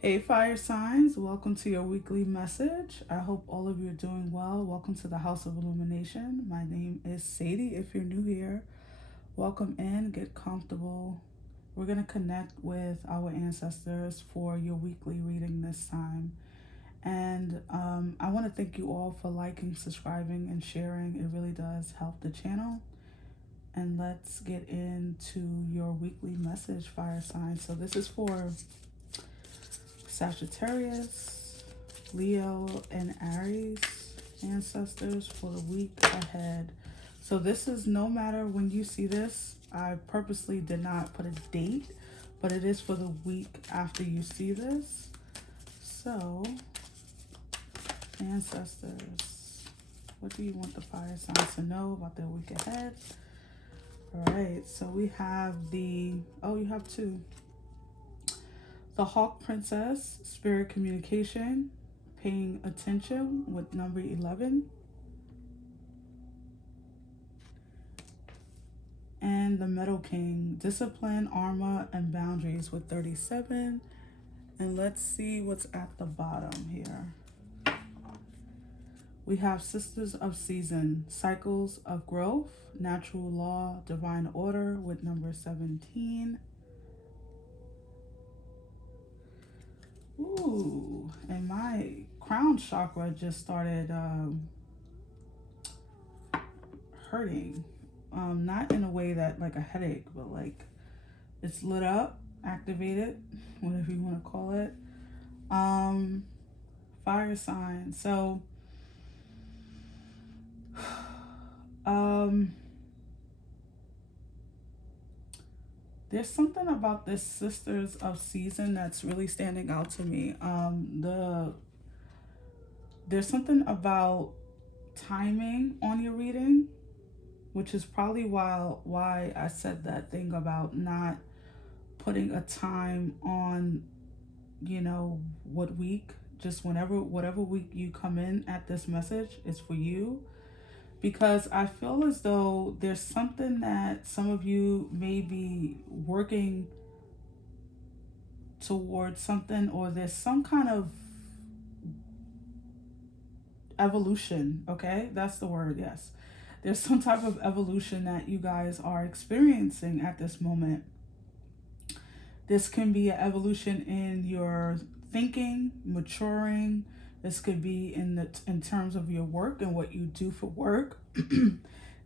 Hey, fire signs, welcome to your weekly message. I hope all of you are doing well. Welcome to the House of Illumination. My name is Sadie. If you're new here, welcome in, get comfortable. We're going to connect with our ancestors for your weekly reading this time. And I want to thank you all for liking, subscribing, and sharing. It really does help the channel. And let's get into your weekly message, fire signs. So, this is for Sagittarius, Leo, and Aries ancestors for the week ahead. So this is, no matter when you see this, I purposely did not put a date, but it is for the week after you see this. So, ancestors, what do you want the fire signs to know about their week ahead? All right, so we have you have two. The Hawk Princess, Spirit Communication, Paying Attention with number 11. And the Metal King, Discipline, Armor, and Boundaries with 37. And let's see what's at the bottom here. We have Sisters of Season, Cycles of Growth, Natural Law, Divine Order with number 17. Ooh, and my crown chakra just started hurting. Not in a way that like a headache, but like it's lit up, activated, whatever you want to call it. Fire sign. So, there's something about this Sisters of Season that's really standing out to me. There's something about timing on your reading, which is probably why I said that thing about not putting a time on, what week. Just whatever week you come in at this message is for you, because I feel as though there's something that some of you may be working towards something, or there's some kind of evolution. Okay, that's the word. Yes, there's some type of evolution that you guys are experiencing at this moment. This can be an evolution in your thinking, maturing. This could be in terms of your work and what you do for work.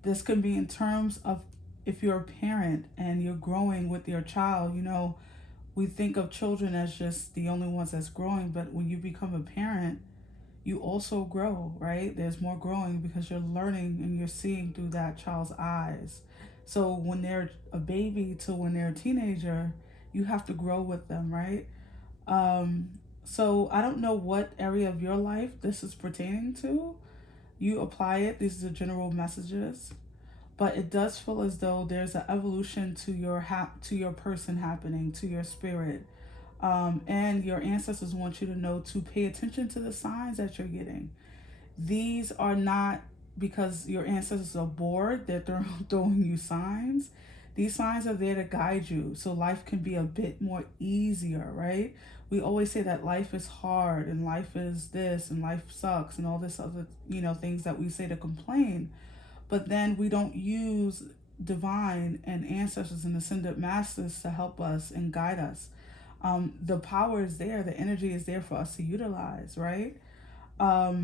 This can be in terms of if you're a parent and you're growing with your child. We think of children as just the only ones that's growing, but when you become a parent, you also grow, right? There's more growing because you're learning and you're seeing through that child's eyes. So when they're a baby to when they're a teenager, you have to grow with them, right? So I don't know what area of your life this is pertaining to. You apply it. These are general messages, but it does feel as though there's an evolution to your person happening, to your spirit. And your ancestors want you to know to pay attention to the signs that you're getting. These are not because your ancestors are bored, they're throwing you signs. These signs are there to guide you so life can be a bit more easier, right? We always say that life is hard and life is this and life sucks and all this other, things that we say to complain. But then we don't use divine and ancestors and ascended masters to help us and guide us. The power is there, the energy is there for us to utilize, right? I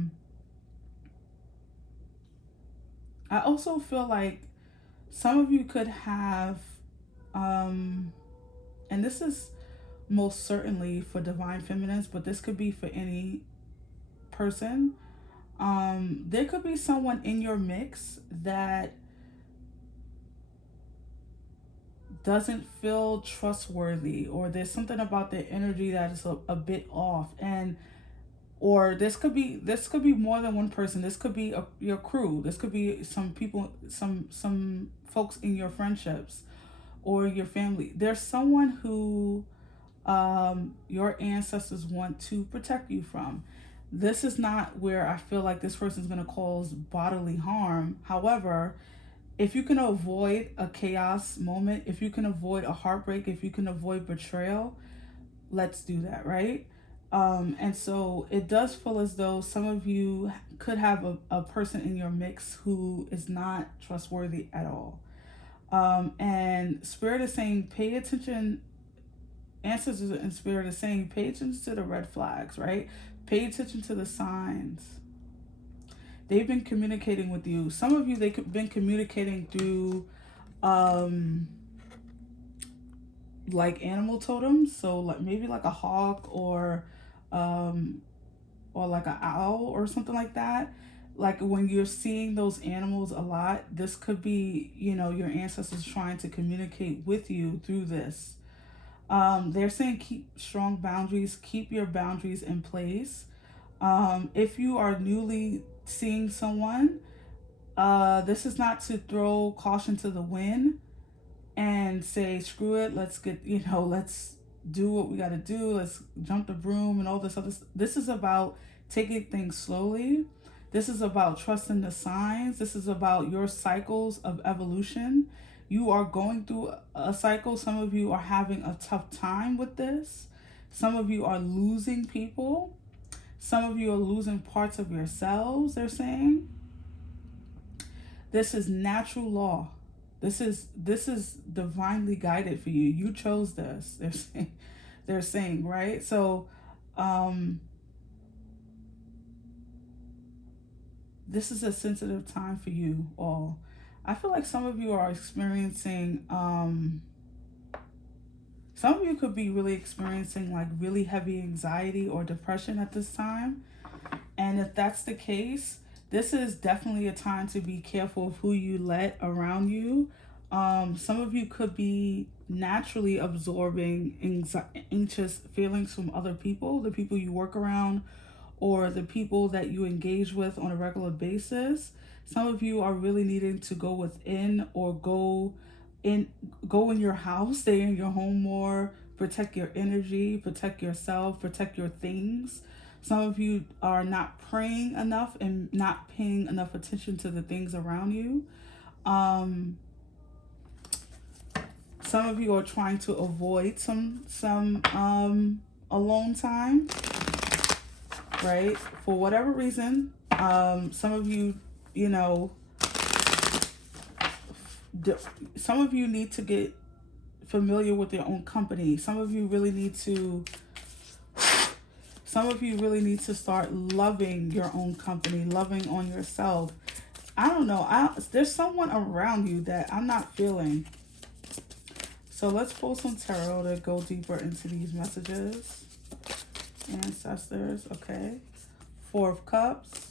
also feel like some of you could have, and this is most certainly for divine feminines, but this could be for any person. There could be someone in your mix that doesn't feel trustworthy, or there's something about their energy that is a bit off, and or this could be more than one person. This could be your crew. This could be some people, some folks in your friendships or your family. There's someone who your ancestors want to protect you from. This is not where I feel like this person is going to cause bodily harm. However, if you can avoid a chaos moment, if you can avoid a heartbreak, if you can avoid betrayal, let's do that, right? And so it does feel as though some of you could have a person in your mix who is not trustworthy at all. And Spirit is saying, pay attention. Ancestors and Spirit is saying, pay attention to the red flags, right? Pay attention to the signs. They've been communicating with you. Some of you, they've been communicating through um, like animal totems. So like maybe like a hawk um, or like an owl or something like that. Like when you're seeing those animals a lot, this could be, you know, your ancestors trying to communicate with you through this. They're saying keep strong boundaries, keep your boundaries in place. If you are newly seeing someone, this is not to throw caution to the wind and say, screw it, let's get, you know, let's do what we got to do, let's jump the broom and all this other stuff. This is about taking things slowly. This is about trusting the signs. This is about your cycles of evolution. You are going through a cycle. Some of you are having a tough time with this. Some of you are losing people. Some of you are losing parts of yourselves, they're saying. This is natural law. This is divinely guided for you. You chose this. They're saying, right? So this is a sensitive time for you all. I feel like some of you are experiencing some of you could be really experiencing like really heavy anxiety or depression at this time. And if that's the case, this is definitely a time to be careful of who you let around you. Some of you could be naturally absorbing anxious feelings from other people, the people you work around, or the people that you engage with on a regular basis. Some of you are really needing to go within or go in your house, stay in your home more, protect your energy, protect yourself, protect your things. Some of you are not praying enough and not paying enough attention to the things around you. Some of you are trying to avoid some alone time, right? For whatever reason. Some of you, you know, some of you need to get familiar with your own company. Some of you really need to start loving your own company, loving on yourself. I don't know. There's someone around you that I'm not feeling. So let's pull some tarot to go deeper into these messages. Ancestors, okay. Four of Cups.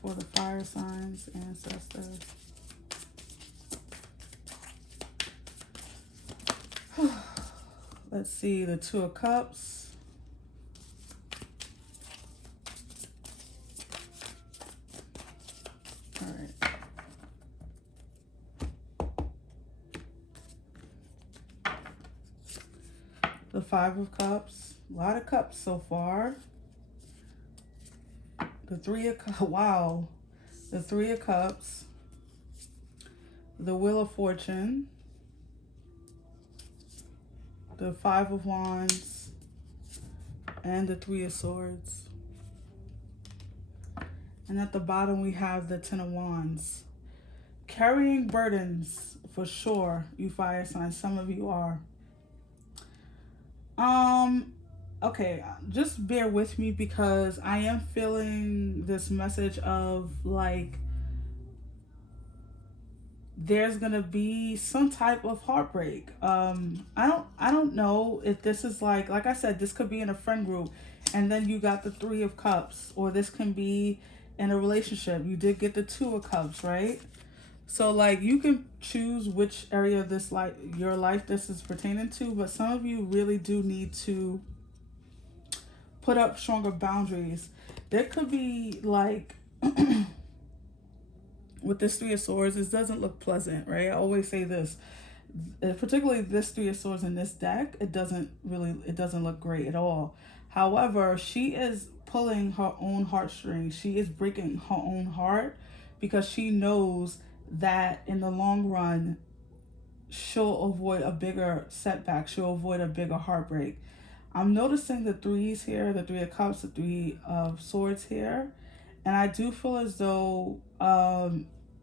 For the fire signs, ancestors. Let's see, the Two of Cups. All right. The Five of Cups. A lot of cups so far. The Three of Cups. Wow. The Three of Cups. The Wheel of Fortune. The Five of Wands. And the Three of Swords. And at the bottom we have the Ten of Wands. Carrying burdens, for sure, you fire signs. Some of you are. Okay, just bear with me because I am feeling this message of like there's gonna be some type of heartbreak. I don't know if this is like I said, this could be in a friend group, and then you got the Three of Cups, or this can be in a relationship. You did get the Two of Cups, right? So like you can choose which area of this your life this is pertaining to, but some of you really do need to put up stronger boundaries. There could be like with this Three of Swords, this doesn't look pleasant, right? I always say this, particularly this Three of Swords in this deck, it doesn't look great at all. However, she is pulling her own heartstrings. She is breaking her own heart because she knows that in the long run, she'll avoid a bigger setback. She'll avoid a bigger heartbreak. I'm noticing the threes here, the three of cups, the three of swords here. And I do feel as though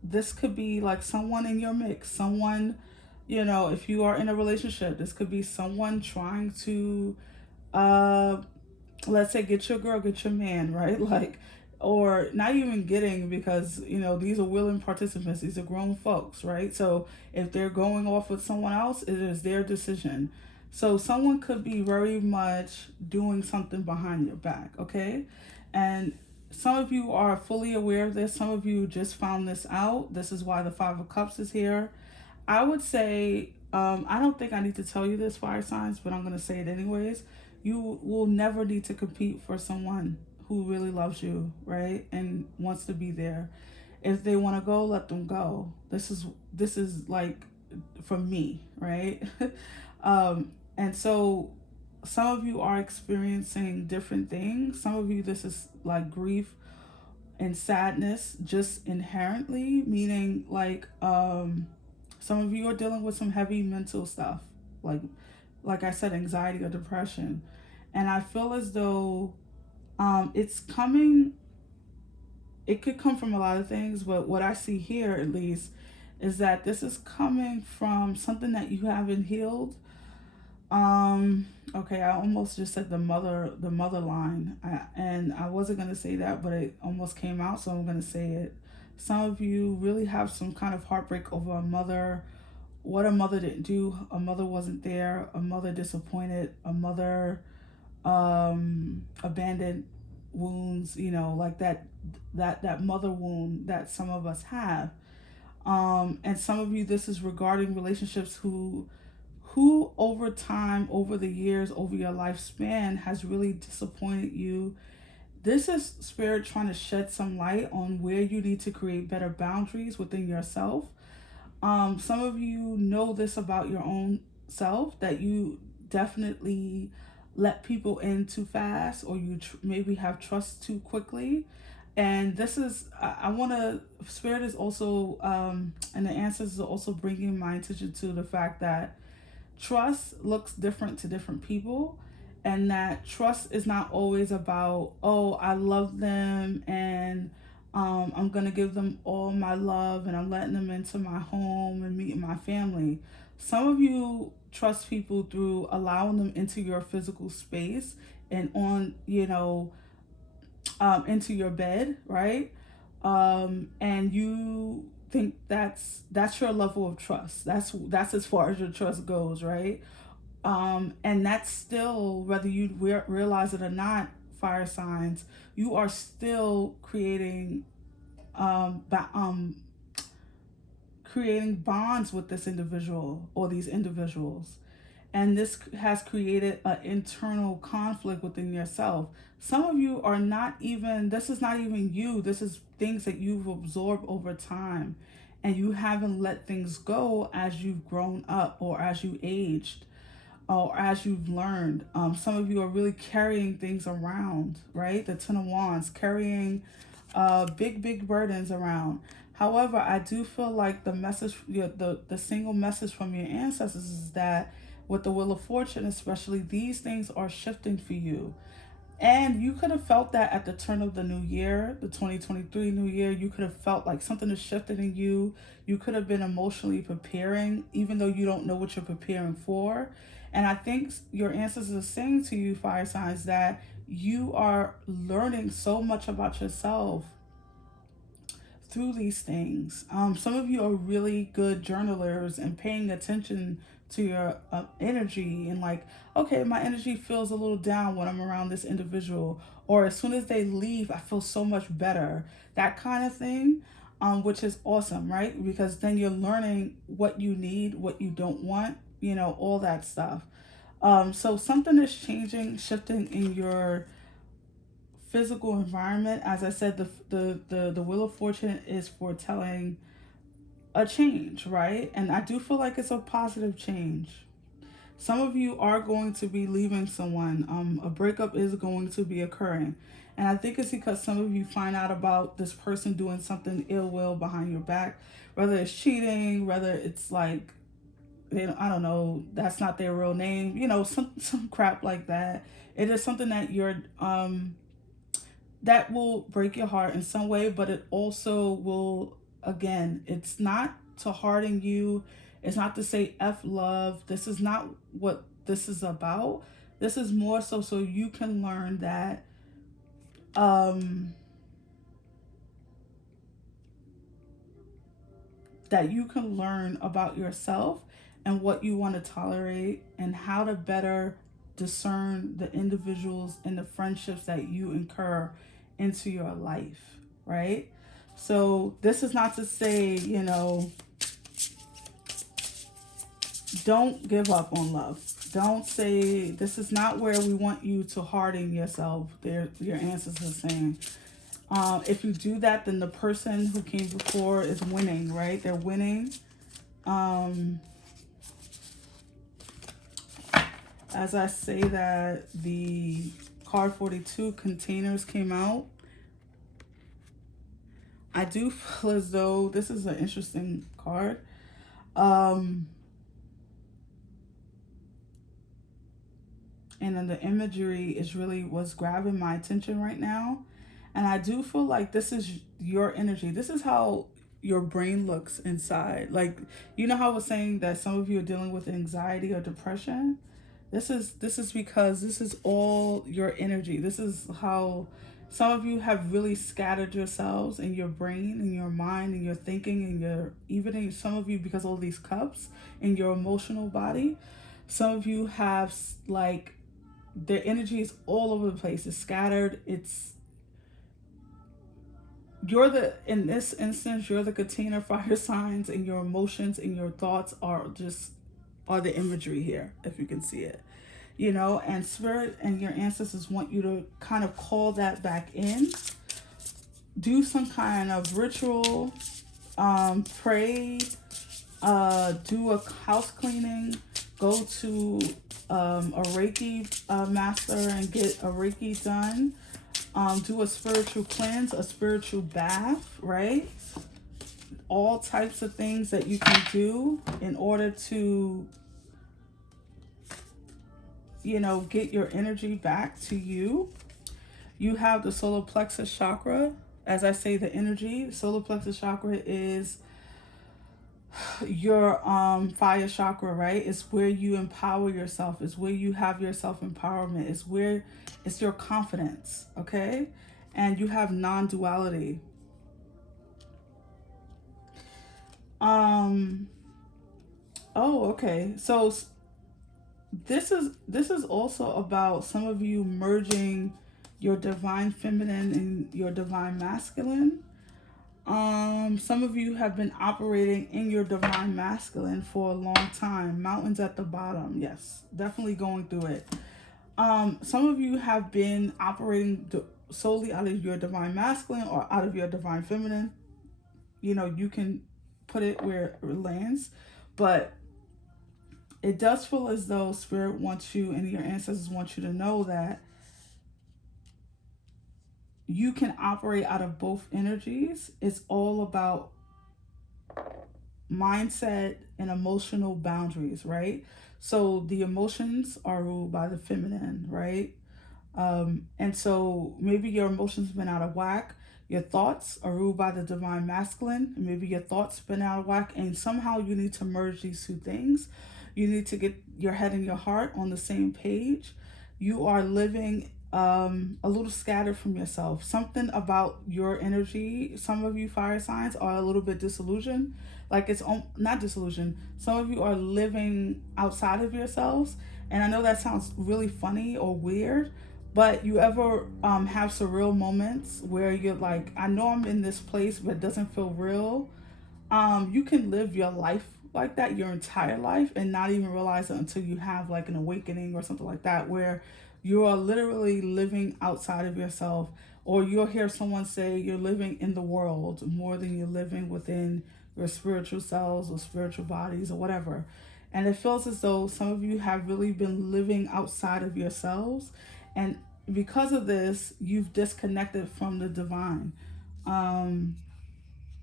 this could be like someone in your mix. Someone, if you are in a relationship, this could be someone trying to uh, let's say get your girl, get your man, right? Like, or not even getting, because these are willing participants, these are grown folks, right? So if they're going off with someone else, it is their decision. So someone could be very much doing something behind your back, okay? And some of you are fully aware of this, some of you just found this out. This is why the Five of Cups is here. I would say, I don't think I need to tell you this, fire signs, but I'm going to say it anyways. You will never need to compete for someone who really loves you, right? And wants to be there. If they want to go, let them go. This is like from me, right? And so some of you are experiencing different things. Some of you, this is like grief and sadness just inherently, meaning like some of you are dealing with some heavy mental stuff, like I said, anxiety or depression. And I feel as though it's coming, it could come from a lot of things, but what I see here at least is that this is coming from something that you haven't healed. Okay, I almost just said the mother line, and I wasn't gonna say that, but it almost came out, so I'm gonna say it. Some of you really have some kind of heartbreak over a mother, what a mother didn't do, a mother wasn't there, a mother disappointed, a mother abandoned wounds, like that mother wound that some of us have. And some of you, this is regarding relationships who over time, over the years, over your lifespan has really disappointed you. This is spirit trying to shed some light on where you need to create better boundaries within yourself. Some of you know this about your own self, that you definitely let people in too fast, or you maybe have trust too quickly. And this is, I want to, spirit is also, and the ancestors are also bringing my attention to the fact that trust looks different to different people, and that trust is not always about, oh, I love them, and I'm gonna give them all my love, and I'm letting them into my home and meeting my family. Some of you trust people through allowing them into your physical space and on, into your bed, right? And you think that's your level of trust. That's as far as your trust goes, right? And that's still, whether you realize it or not, fire signs, you are still creating bonds with this individual or these individuals. And this has created an internal conflict within yourself. Some of you are not even, this is not even you, this is things that you've absorbed over time, and you haven't let things go as you've grown up, or as you aged, or as you've learned. Some of you are really carrying things around, right? The Ten of Wands, carrying big burdens around. However, I do feel like the message, the single message from your ancestors is that with the Wheel of Fortune, especially, these things are shifting for you. And you could have felt that at the turn of the new year, the 2023 new year. You could have felt like something is shifting in you. You could have been emotionally preparing, even though you don't know what you're preparing for. And I think your ancestors are saying to you, fire signs, that you are learning so much about yourself through these things. Some of you are really good journalers and paying attention to your energy, and like, okay, my energy feels a little down when I'm around this individual, or as soon as they leave, I feel so much better. That kind of thing, which is awesome, right? Because then you're learning what you need, what you don't want, all that stuff. So something is changing, shifting in your physical environment. As I said, the Wheel of Fortune is foretelling a change, right? And I do feel like it's a positive change. Some of you are going to be leaving someone. A breakup is going to be occurring. And I think it's because some of you find out about this person doing something ill will behind your back, whether it's cheating, whether it's like I don't know, that's not their real name, some crap like that. It is something that that will break your heart in some way, but it also will, again, it's not to harden you. It's not to say F love. This is not what this is about. This is more so you can learn um that you can learn about yourself and what you want to tolerate and how to better discern the individuals and the friendships that you incur into your life, right? So, this is not to say, don't give up on love. Don't say, this is not where we want you to harden yourself. Your ancestors are saying. If you do that, then the person who came before is winning, right? They're winning. Um, as I say that, the card 42 containers came out. I do feel as though this is an interesting card. And then the imagery is really what's grabbing my attention right now. And I do feel like this is your energy. This is how your brain looks inside. Like, how I was saying that some of you are dealing with anxiety or depression. This is because this is all your energy. This is how some of you have really scattered yourselves in your brain and your mind and your thinking and your, even in some of you, because all these cups in your emotional body. Some of you have, like, their energy is all over the place. It's scattered. In this instance, you're the container fire signs, and your emotions and your thoughts are the imagery here, if you can see it. And spirit and your ancestors want you to kind of call that back in. Do some kind of ritual, pray, do a house cleaning, go to a Reiki master and get a Reiki done. Do a spiritual cleanse, a spiritual bath, right? All types of things that you can do in order to, get your energy back to you. You have the solar plexus chakra. As I say, the energy, solar plexus chakra is your fire chakra, right? It's where you empower yourself. It's where you have your self-empowerment. It's your confidence, okay? And you have non-duality. Okay. So this is also about some of you merging your divine feminine and your divine masculine. Some of you have been operating in your divine masculine for a long time. Mountains at the bottom. Yes, definitely going through it. Some of you have been operating solely out of your divine masculine or out of your divine feminine. You can put it where it lands, but it does feel as though spirit wants you and your ancestors want you to know that you can operate out of both energies. It's all about mindset and emotional boundaries, right? So the emotions are ruled by the feminine, right? And so maybe your emotions have been out of whack. Your thoughts are ruled by the divine masculine. Maybe your thoughts have been out of whack, and somehow you need to merge these two things. You need to get your head and your heart on the same page. You are living a little scattered from yourself. Something about your energy, some of you fire signs are a little bit disillusioned. Like, it's not disillusioned. Some of you are living outside of yourselves. And I know that sounds really funny or weird, but you ever have surreal moments where you're like, I know I'm in this place, but it doesn't feel real? You can live your life like that your entire life and not even realize it until you have like an awakening or something like that, where you are literally living outside of yourself. Or you'll hear someone say you're living in the world more than you're living within your spiritual selves or spiritual bodies or whatever. And it feels as though some of you have really been living outside of yourselves. And because of this, you've disconnected from the divine.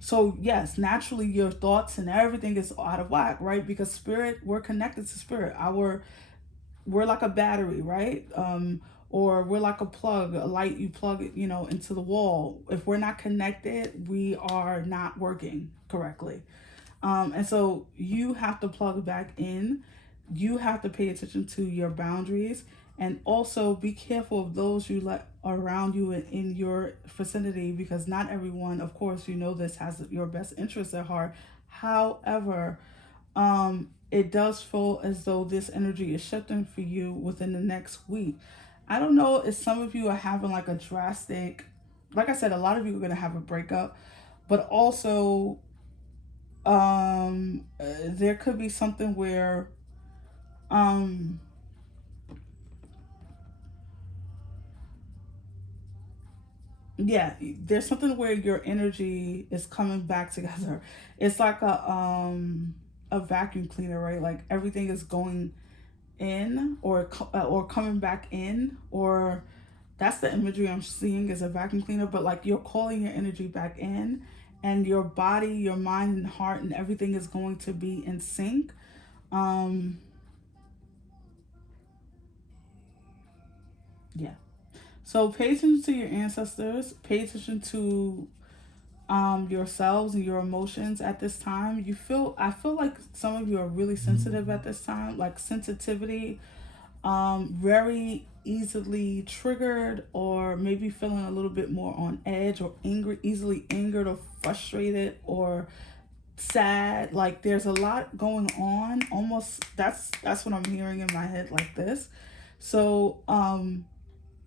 So yes, naturally your thoughts and everything is out of whack, right? Because spirit, we're connected to spirit. We're like a battery, right? Or we're like a plug, a light you plug it, into the wall. If we're not connected, we are not working correctly. And so you have to plug back in. You have to pay attention to your boundaries, and also be careful of those you let around you in your vicinity, because not everyone, of course, this has your best interests at heart. However, it does feel as though this energy is shifting for you within the next week. I don't know if some of you are having like a drastic, like I said, a lot of you are going to have a breakup, but also there could be something where um yeah, there's something where your energy is coming back together. It's like a vacuum cleaner, right? Like everything is going in, or coming back in, or that's the imagery I'm seeing, is a vacuum cleaner, but like you're calling your energy back in, and your body, your mind and heart and everything is going to be in sync. um yeah. So pay attention to your ancestors. Pay attention to yourselves and your emotions at this time. I feel like some of you are really sensitive at this time, like sensitivity, very easily triggered, or maybe feeling a little bit more on edge, or angry, easily angered or frustrated or sad. Like there's a lot going on. Almost that's what I'm hearing in my head, like this. So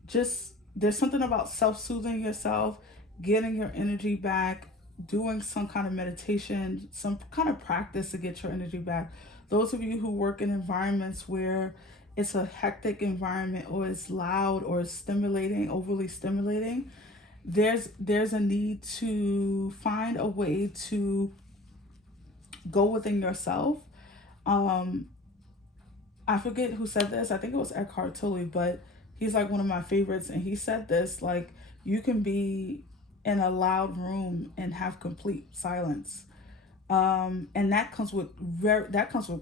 just there's something about self-soothing yourself, getting your energy back, doing some kind of meditation, some kind of practice to get your energy back. Those of you who work in environments where it's a hectic environment, or it's loud, or it's stimulating, overly stimulating, there's a need to find a way to go within yourself. um I forget who said this. I think it was Eckhart Tolle, but he's like one of my favorites. And he said this, like, you can be in a loud room and have complete silence. And that comes with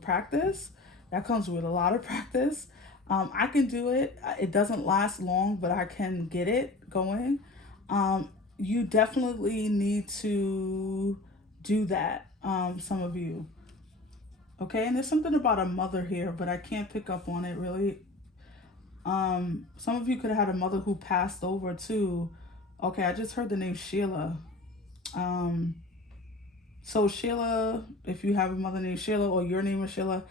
practice. That comes with a lot of practice. I can do it. It doesn't last long, but I can get it going. You definitely need to do that. Some of you, okay? And there's something about a mother here, but I can't pick up on it really. Some of you could have had a mother who passed over too. Okay, I just heard the name Sheila. Um, so Sheila, if you have a mother named Sheila, or your name is Sheila,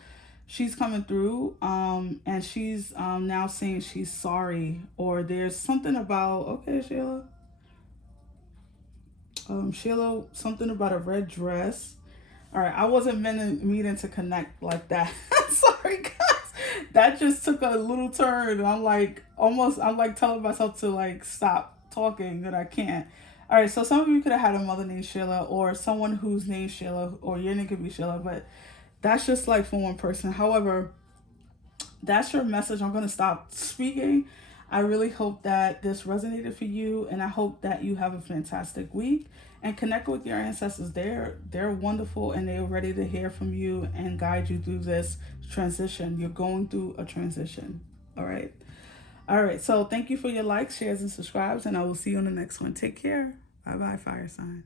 she's coming through. And she's now saying she's sorry, or there's something about, okay, Sheila. Sheila, something about a red dress. All right, I wasn't meaning to connect like that. Sorry, guys. That just took a little turn. And I'm like telling myself to like stop talking, that I can't. All right, so some of you could have had a mother named Sheila, or someone whose name Sheila, or your name could be Sheila, but that's just like for one person. However, that's your message. I'm going to stop speaking. I really hope that this resonated for you, and I hope that you have a fantastic week and connect with your ancestors. They're wonderful, and they're ready to hear from you and guide you through this transition. You're going through a transition. All right. All right. So thank you for your likes, shares, and subscribes, and I will see you on the next one. Take care. Bye bye, fire sign.